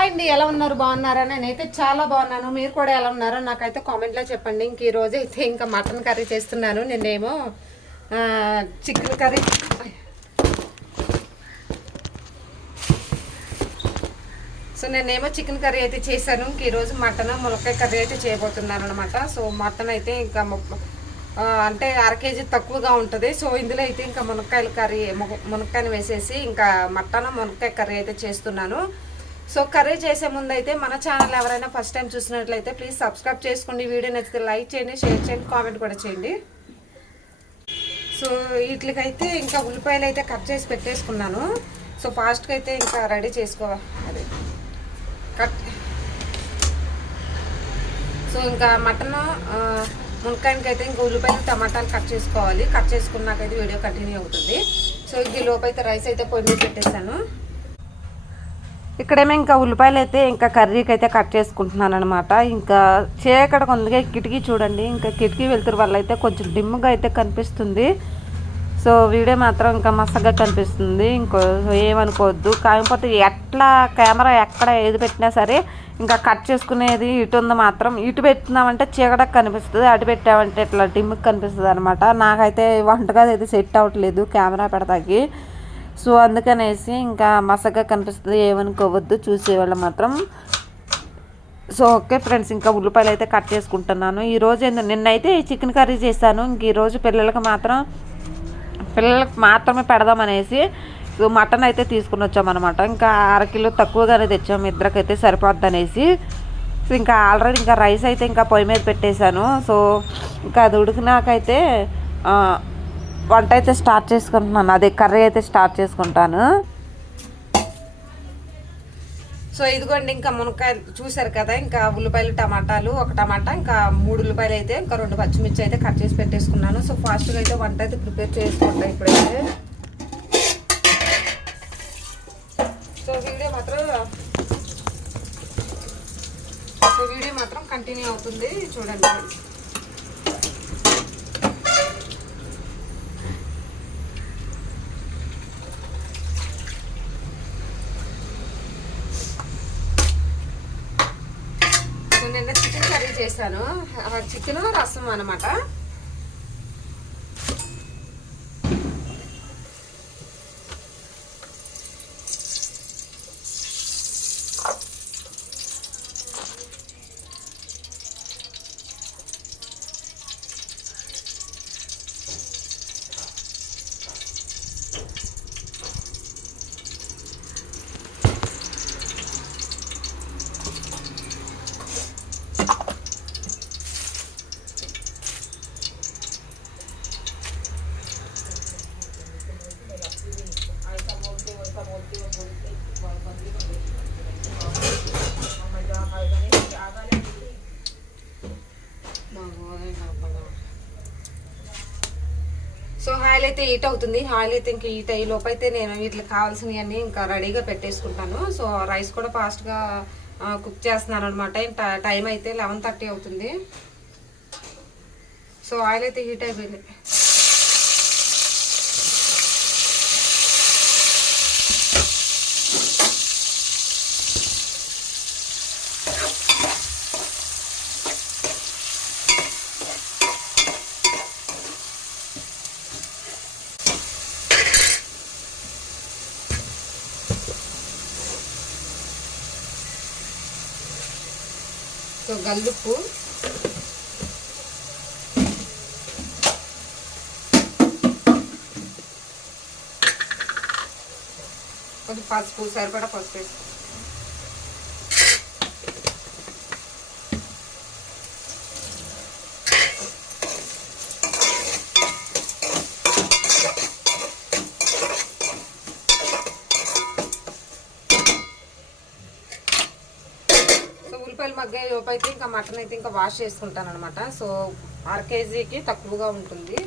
Hi అండి, ఎలా ఉన్నారు? బాగున్నారా? నేనైతే చాలా బాగున్నాను. మీరు కూడా ఎలా ఉన్నారో నాకైతే కామెంట్లో చెప్పండి. ఇంక ఈరోజు అయితే ఇంకా మటన్ కర్రీ చేస్తున్నాను. నేనేమో చికెన్ కర్రీ నేనేమో చికెన్ కర్రీ అయితే చేశాను. ఇంక ఈరోజు మటన్ ములక్కాయ కర్రీ అయితే చేయబోతున్నాను అనమాట. సో మటన్ అయితే ఇంకా అంటే 1/2 కేజీ తక్కువగా ఉంటుంది. సో ఇందులో అయితే ఇంకా మునక్కాయలు వేసేసి ఇంకా మటన్ మునక్కాయ కర్రీ అయితే చేస్తున్నాను. సో కర్రీ చేసే ముందు అయితే మన ఛానల్ ఎవరైనా ఫస్ట్ టైం చూసినట్లయితే ప్లీజ్ సబ్స్క్రైబ్ చేసుకోండి. వీడియో నచ్చితే లైక్ చేయండి, షేర్ చేయండి, కామెంట్ కూడా చేయండి. సో వీటికైతే ఇంకా ఉల్లిపాయలు అయితే కట్ చేసి పెట్టేసుకున్నాను. సో ఫాస్ట్గా అయితే ఇంకా రెడీ చేసుకోవాలి. సో ఇంకా మటన్ మునక్కాయకి అయితే ఇంకా ఉల్లిపాయలు టమాటాలు కట్ చేసుకోవాలి. కట్ చేసుకున్నాకైతే వీడియో కంటిన్యూ అవుతుంది. సో ఈ లోపు అయితే రైస్ అయితే పొయ్యి మీద పెట్టేశాను. ఇక్కడేమో ఇంకా ఉల్లిపాయలు అయితే ఇంకా కర్రీకి అయితే కట్ చేసుకుంటున్నాను అనమాట. ఇంకా చీకటి కొందగా కిటికీ చూడండి, ఇంకా కిటికీ వెళ్తురు వల్ల అయితే కొంచెం డిమ్గా అయితే కనిపిస్తుంది. సో వీడియో మాత్రం ఇంకా మస్తగా కనిపిస్తుంది. ఇంకో ఏమనుకోవద్దు. కాకపోతే ఎట్లా కెమెరా ఎక్కడ ఏది పెట్టినా సరే ఇంకా కట్ చేసుకునేది ఇటు ఉంది మాత్రం. ఇటు పెట్టినామంటే చీకటకు కనిపిస్తుంది, అటు పెట్టామంటే ఇట్లా డిమ్కి కనిపిస్తుంది అనమాట. నాకైతే వంటగది అయితే సెట్ అవ్వట్లేదు కెమెరా పెడతాకి. సో అందుకనేసి ఇంకా మసగ్గా కనిపిస్తుంది, ఏమనుకోవద్దు చూసేవాళ్ళు మాత్రం. సో ఓకే ఫ్రెండ్స్, ఇంకా ఉల్లిపాయలు అయితే కట్ చేసుకుంటున్నాను. ఈరోజు నిన్నైతే చికెన్ కర్రీ చేశాను. ఇంక ఈరోజు పిల్లలకి మాత్రమే పెడదామనేసి మటన్ అయితే తీసుకుని వచ్చామన్నమాట. ఇంకా 1/2 కిలో తక్కువగానే తెచ్చాము, ఇద్దరికైతే సరిపోద్ది అనేసి. సో ఇంకా ఆల్రెడీ ఇంకా రైస్ అయితే ఇంకా పొయ్యి మీద పెట్టేశాను. సో ఇంకా అది ఉడికినాకైతే వంట అయితే స్టార్ట్ చేసుకుంటున్నాను, అదే కర్రీ అయితే స్టార్ట్ చేసుకుంటాను. సో ఇదిగోండి ఇంకా మునక్కాయలు చూసారు కదా, ఇంకా ఉల్లిపాయలు టమాటాలు, ఒక టమాటా, ఇంకా 3 ఉల్లిపాయలు అయితే, ఇంకా 2 పచ్చిమిర్చి అయితే కట్ చేసి పెట్టేసుకున్నాను. సో ఫాస్ట్గా అయితే వంట అయితే ప్రిపేర్ చేసుకుంటాను ఇప్పుడైతే. సో వీడియో మాత్రం కంటిన్యూ అవుతుంది, చూడండి. నిన్న చికెన్ కర్రీ చేశాను, చికెన్ రసం అనమాట. సో ఆయిల్ అయితే హీట్ అవుతుంది. ఆయిల్ అయితే ఇంకా హీట్ అయ్యే లోపు అయితే నేను వీటికి కావాల్సినవన్నీ ఇంకా రెడీగా పెట్టేసుకుంటాను. సో రైస్ కూడా ఫాస్ట్గా కుక్ చేస్తున్నాను అనమాట. టైం అయితే 11:30 అవుతుంది. సో ఆయిల్ అయితే హీట్ అయిపోయింది. సో గల్లుప్పు, కొంచెం పసుపు, సరిపడా పసుపు వేసుకో. మగ్గాయి లోపు అయితే ఇంకా మటన్ అయితే ఇంకా వాష్ చేసుకుంటాను అనమాట. సో 1/2 కేజీకి తక్కువగా ఉంటుంది.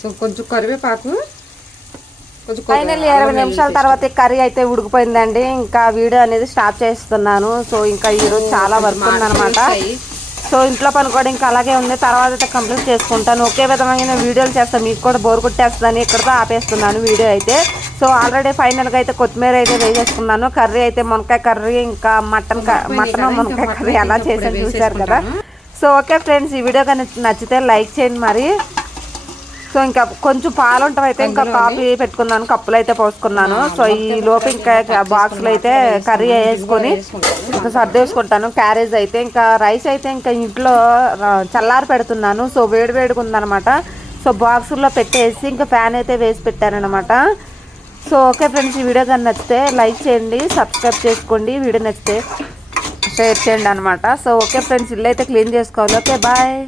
సో కొంచెం కరివేపాకు, ఫైనల్ 20 నిమిషాల తర్వాత కర్రీ అయితే ఉడికిపోయిందండి. ఇంకా వీడియో అనేది స్టాప్ చేస్తున్నాను. సో ఇంకా ఈరోజు చాలా వర్క్ ఉందన్నమాట. సో ఇంట్లో పని కూడా ఇంకా అలాగే ఉంది, తర్వాత అయితే కంప్లీట్ చేసుకుంటాను. ఒకే విధమైన వీడియోలు చేస్తాను, మీకు కూడా బోర్ కొట్టేస్తుందని ఇక్కడతో ఆపేస్తున్నాను వీడియో అయితే. సో ఆల్రెడీ ఫైనల్గా అయితే కొత్తిమీర అయితే వేసేసుకున్నాను. కర్రీ అయితే మునక్కాయ కర్రీ, ఇంకా మటన్ మునక్కాయ కర్రీ ఎలా చేసాను చూసారు కదా. సో ఓకే ఫ్రెండ్స్, ఈ వీడియో కానీ నచ్చితే లైక్ చేయండి మరి. సో ఇంకా కొంచెం పాలు అయితే ఇంకా కాఫీ పెట్టుకున్నాను, కప్పులు అయితే పోసుకున్నాను. సో ఈ లోపు ఇంకా బాక్స్లో అయితే కర్రీ వేసుకొని ఇంకా సర్దేసుకుంటాను. క్యారేజ్ అయితే ఇంకా రైస్ అయితే ఇంకా ఇంట్లో చల్లారి పెడుతున్నాను. సో వేడిగా ఉందనమాట. సో బాక్సుల్లో పెట్టేసి ఇంకా ఫ్యాన్ అయితే వేసి పెట్టానమాట. సో ఓకే ఫ్రెండ్స్, ఈ వీడియో కానీ నచ్చితే లైక్ చేయండి, సబ్స్క్రైబ్ చేసుకోండి, వీడియో నచ్చితే షేర్ చేయండి అనమాట. సో ఓకే ఫ్రెండ్స్, ఇల్లు అయితే క్లీన్ చేసుకోవాలి. Okay bye.